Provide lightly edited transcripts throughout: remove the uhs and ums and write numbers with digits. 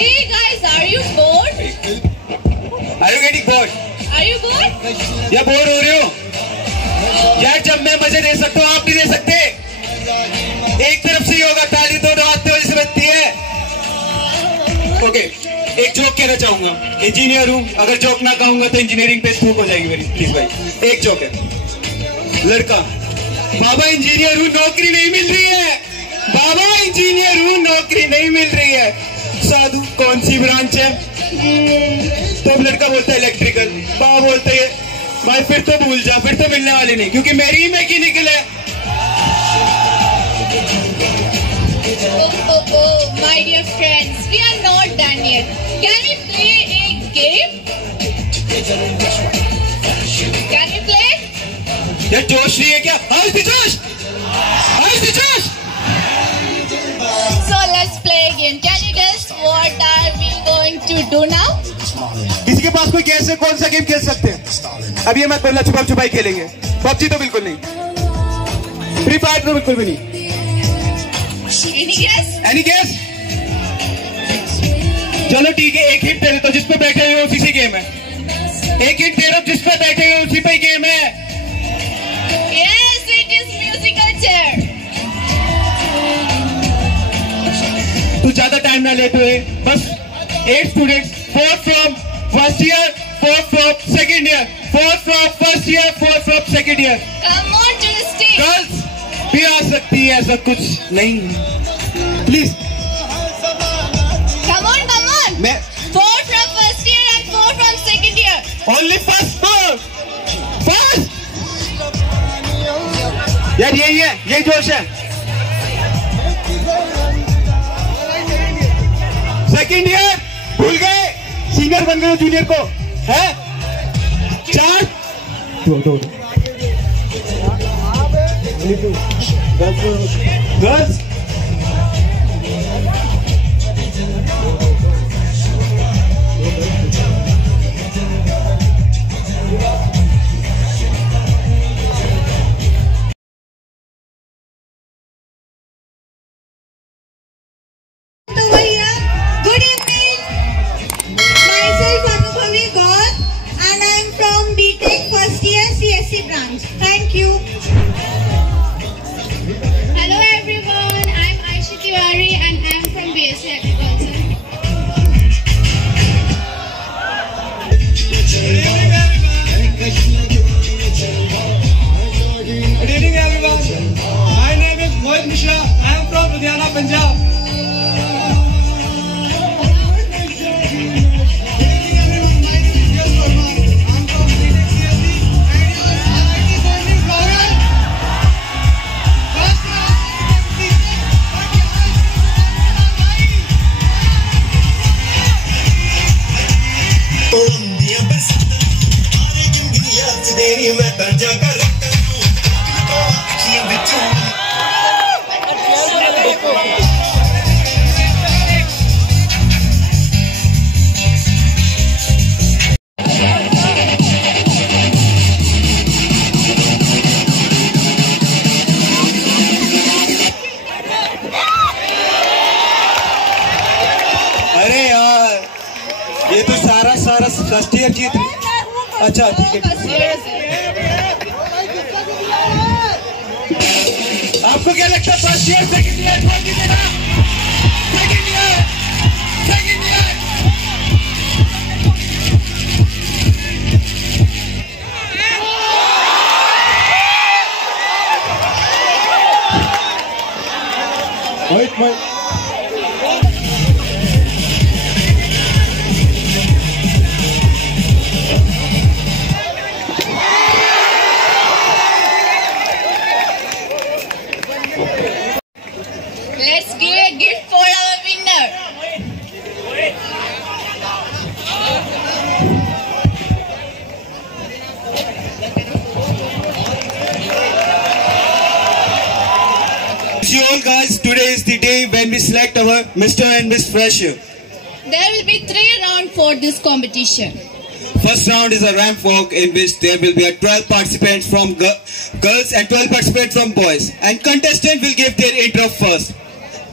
Hey guys, are you bored? Are you getting bored? Are you bored? या bore हो रहे हो? यार जब मैं मजे दे सकता हूँ आप नहीं दे सकते। एक तरफ से ही होगा, ताली दोनों हाथों से बजती है। ओके, एक जोक कहना चाहूंगा। इंजीनियर हूँ, अगर जोक ना कहूंगा तो इंजीनियरिंग पे थूक हो जाएगी मेरी। प्लीज भाई, एक जोक है। लड़का, बाबा इंजीनियर हूँ नौकरी नहीं मिल रही है। बाबा इंजीनियर हूँ नौकरी नहीं मिल रही है। साधु, कौन सी ब्रांच है? तब लड़का बोलता है इलेक्ट्रिकल। बाबा बोलते है भाई फिर तो भूल जा, फिर तो मिलने वाली नहीं, क्योंकि मेरी ही मैकेनिकल है। Oh, my dear friends, we are not done yet. Can we play a game? Can we play? यार जोश नहीं है क्या? हाउस द जोश, हाउस द जोश। So let's play a game. Can you guess what are we going to do now? किसी के पास कोई गैस है? कौन सा गेम खेल सकते हैं? अब ये मत बोलना छुपा छुपाई खेलेंगे। पबजी तो बिल्कुल नहीं, फ्री फायर तो बिल्कुल भी नहीं। Any guess? Any guess? चलो ठीक है, एक हिंट दे देता हूं, जिस पे बैठे हुए उसी से गेम है। एक हिंट दे रहा हूं, जिस पे बैठे हुए उसी पे गेम है। Yes, it is musical chair. तू ज्यादा टाइम ना लेते हुए, बस 8 students, 4 from first year, 4 from second year, 4 from first year, 4 from second year. Come on to the stage. Girls भी आ सकती है, ऐसा कुछ नहीं। Please Come on, come on. मैं 4 from first year and 4 from second year. Only first first. यार यही है, यही जोश है। सेकेंड ईयर भूल गए, सीनियर बन गए जूनियर को है। 4 girls Good evening. Myself Anubhavi Gaur and I am from BTech first year CSC branch. Thank you. Hello everyone, I'm Aishi Tiwari and I'm from BSc Agriculture. Good evening everyone. My name is Mohit Mishra. I am from Ludhiana, Punjab. अरे यार ये तो सारा first year जीत। अच्छा ठीक है, आपको क्या लगता है फर्स्ट ईयर सेकंड ईयर कौन जीतेगा? Second year, second year. Wait. Let's give a gift for our winner. See all guys, today is the day when we select our Mr. and Miss Fresher. There will be 3 rounds for this competition. First round is a ramp walk in which there will be 12 participants from girls and 12 participants from boys. And contestant will give their intro first.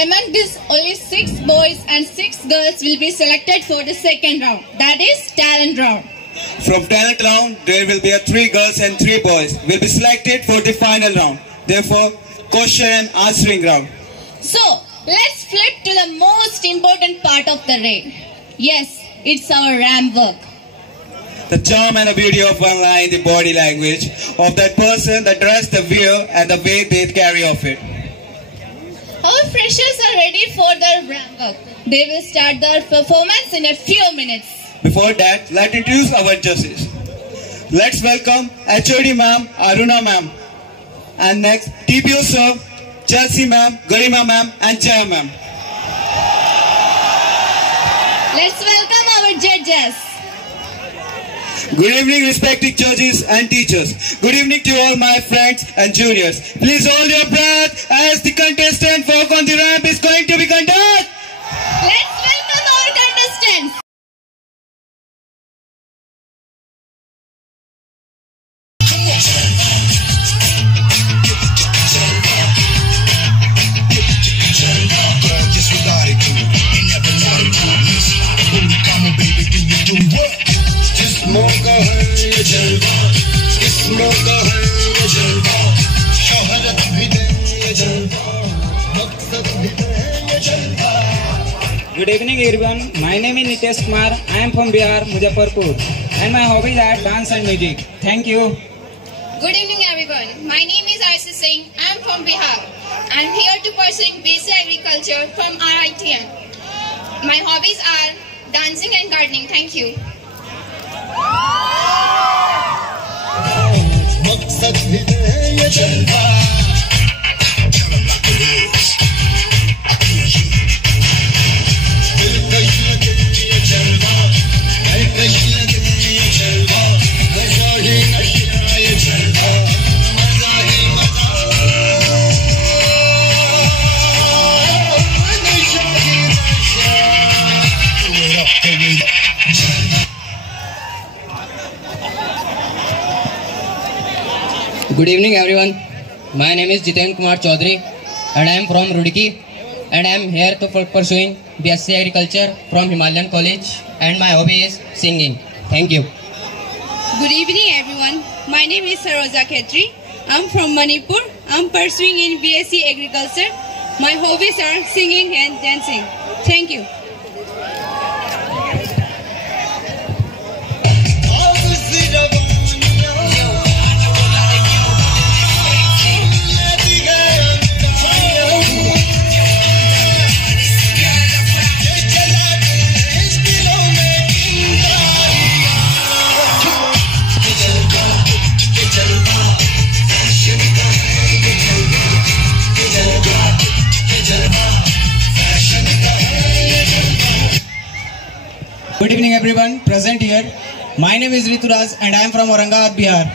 Among these, only 6 boys and 6 girls will be selected for the second round. That is talent round. From talent round, there will be 3 girls and 3 boys will be selected for the final round. Therefore, question and answering round. So, let's flip to the most important part of the raid. Yes, it's our ramp work. The charm and the beauty of one line, the body language of that person, the dress, the wear, and the way they carry off it. Our freshers are ready for their ramp work. They will start their performance in a few minutes. Before that, let's introduce our judges. Let's welcome HOD ma'am, Aruna ma'am. And next, TPO sir, Chelsea ma'am, Garima ma'am, and Jaya ma'am. Let's welcome our judges. Good evening, respected judges and teachers. Good evening to all my friends and juniors. Please hold your breath as the contestant walk on the ramp is going to be conducted. Let's welcome our contestants. Good evening everyone, my name is Nitesh Kumar, I am from Bihar, Muzaffarpur and my hobbies are dance and music. Thank you. Good evening everyone, my name is Aisha Singh, I am from Bihar. I am here to pursue basic agriculture from RITM. My hobbies are dancing and gardening. Thank you. Good evening everyone, my name is Jiten Kumar Chaudhary and I am from Roorkee and I am here to pursuing BSc Agriculture from Himalayan College and my hobby is singing. Thank you. Good evening everyone, my name is Saroja Khetri. I am from Manipur. I am pursuing in BSc Agriculture. My hobbies are singing and dancing. Thank you. Good evening everyone present here. My name is Rituraj and I am from Aurangabad, Bihar.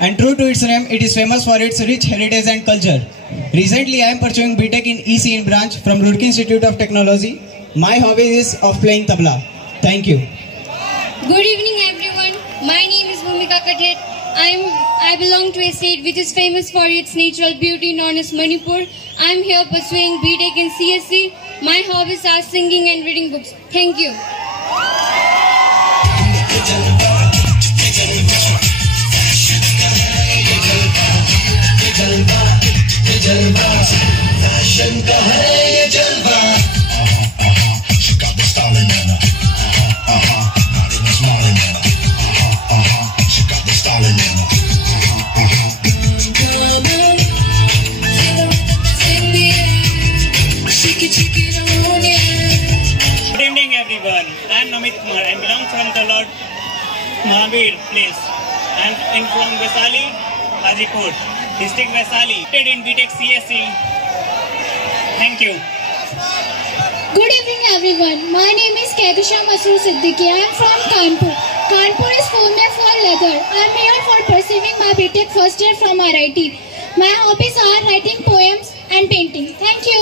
And true to its name, it is famous for its rich heritage and culture. Recently I am pursuing BTech in ECE branch from Roorkee Institute of Technology. My hobby is of playing tabla. Thank you. Good evening everyone. My name is Bhumika Katet. I belong to a state which is famous for its natural beauty known as Manipur. I am here pursuing BTech in CSC. My hobbies are singing and reading books. Thank you. I belong from the Lord Mahavir place. I am from Vaisali, Hajipur, district Vaisali. In BTech CSC. Thank you. Good evening everyone. My name is Kabisha Masroor Siddiqui. I am from Kanpur. Kanpur is famous for leather. I am here for pursuing my BTech first year from RIT. My hobbies are writing poems and painting. Thank you.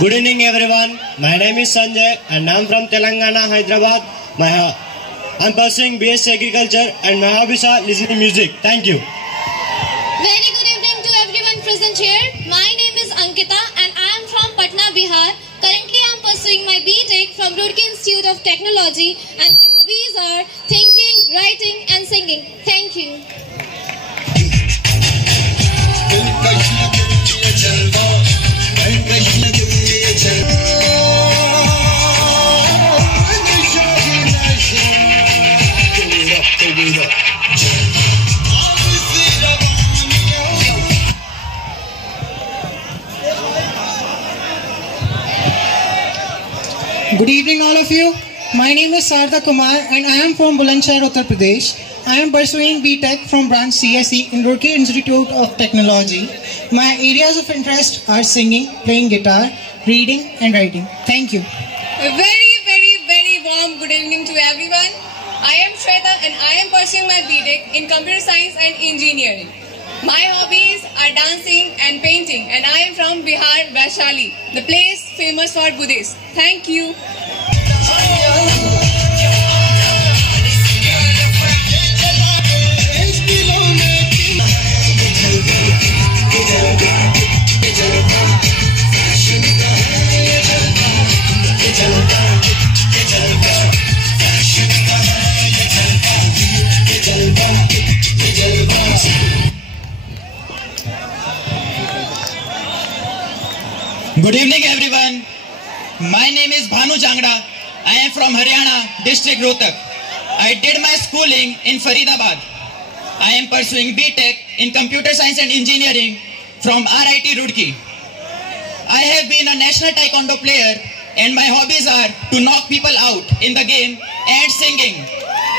Good evening everyone. My name is Sanjay and I am from Telangana, Hyderabad. I am pursuing BSc Agriculture and my hobbies are listening music. Thank you. Very good evening to everyone present here. My name is Ankita and I am from Patna, Bihar. Currently I am pursuing my B.Tech from Roorkee Institute of Technology and my hobbies are thinking, writing and singing. Thank you. Good evening all of you. My name is Sarthak Kumar and I am from Bulandshahr, Uttar Pradesh. I am pursuing B.Tech from branch CSE in Roorkee Institute of Technology. My areas of interest are singing, playing guitar, reading and writing. Thank you. A very warm good evening to everyone. I am Shweta and I am pursuing my B.Tech in Computer Science and Engineering. My hobbies are dancing and painting and I am from Bihar, Vaishali, the place famous for Buddhists. Thank you. Good evening everyone. My name is Bhanu Jangra. I am from Haryana, district Rohtak. I did my schooling in Faridabad. I am pursuing B.Tech in Computer Science and Engineering from RIT Roorkee. I have been a national taekwondo player and my hobbies are to knock people out in the game and singing.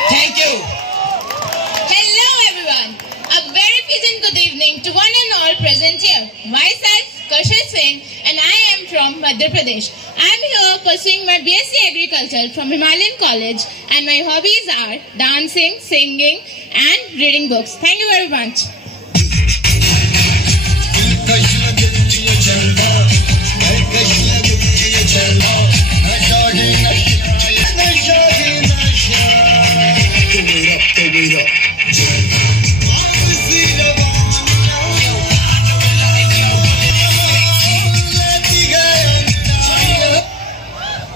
Thank you. Hello everyone. A very pleasant good evening to one and all present here. Myself, Kaushal Singh, and I am from Madhya Pradesh. I am here pursuing my BSc Agriculture from Himalayan College and my hobbies are dancing, singing and reading books. Thank you very much.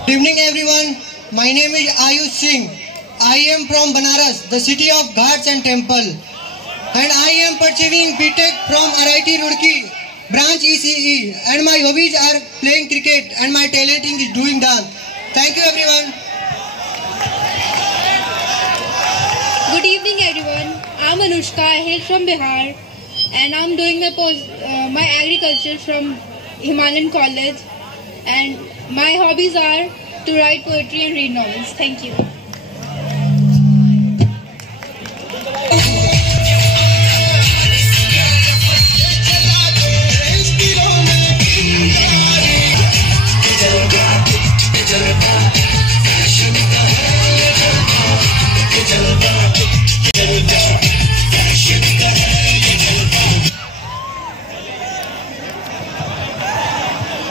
Good evening everyone. My name is Ayush Singh. I am from Banaras, the city of Ghats and Temple. And I am pursuing B.Tech from RIT Roorkee, branch ECE. And my hobbies are playing cricket and my talenting is doing dance. Thank you everyone. Good evening everyone. I am Anushka. I hail from Bihar and I am doing my agriculture from Himalayan College and my hobbies are to write poetry and read novels. Thank you.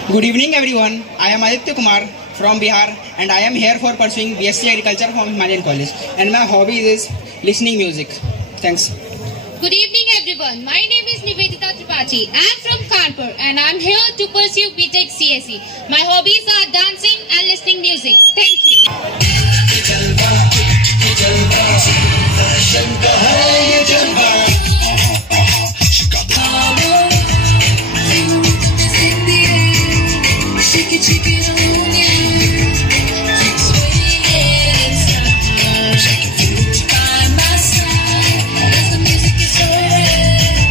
Good evening everyone. I am Aditya Kumar from Bihar and I am here for pursuing BSc Agriculture from Himalayan College and my hobby is listening music. Thanks. Good evening everyone. My name is Nivedita Tripathi. I am from Kanpur and I am here to pursue B.Tech CSE. My hobbies are dancing and listening music. Thank you.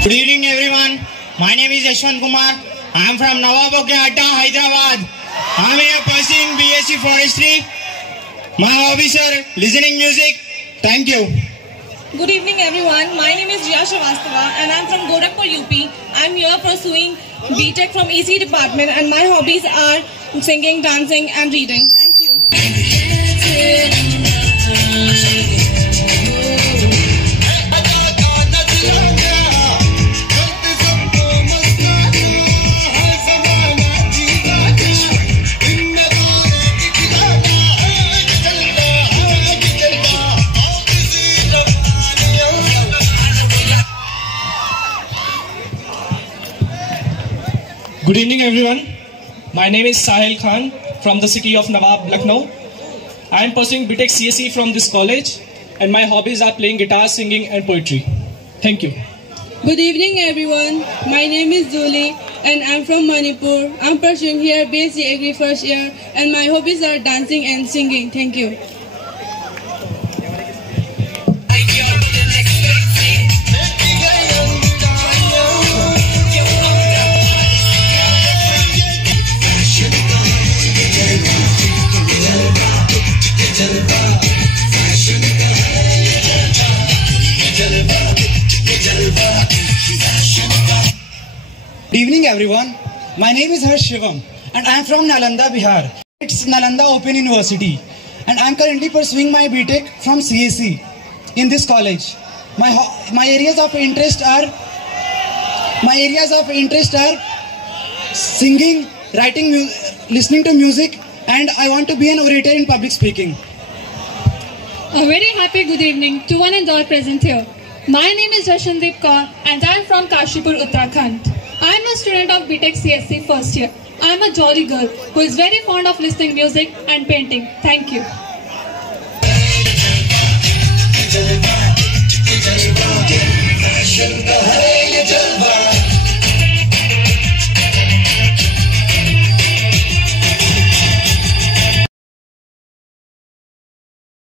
Good evening everyone. My name is Yashwant Kumar. I am from Nawab ke Adda, Hyderabad. I am here pursuing BSc Forestry. My hobbies are listening music. Thank you. Good evening everyone. My name is Riya Shrivastava and I am from Gorakhpur, UP. I am here pursuing B.Tech from EC department and my hobbies are singing, dancing and reading. Thank you. Good evening everyone. My name is Sahil Khan from the city of Nawab, Lucknow. I am pursuing BTech CSE from this college and my hobbies are playing guitar, singing and poetry. Thank you. Good evening everyone. My name is Julie and I am from Manipur. I am pursuing here BSc Agri first year and my hobbies are dancing and singing. Thank you. Good evening everyone. My name is Harsh Shivam and I am from Nalanda, Bihar. It's Nalanda Open University and I am currently pursuing my BTech from CSE in this college. My areas of interest are singing, writing, listening to music, and I want to be an orator in public speaking. A very happy good evening to one and all present here. My name is Jashandeep Kaur and I am from Kashipur, Uttarakhand. I am a student of BTech CSE first year. I am a jolly girl who is very fond of listening music and painting. Thank you.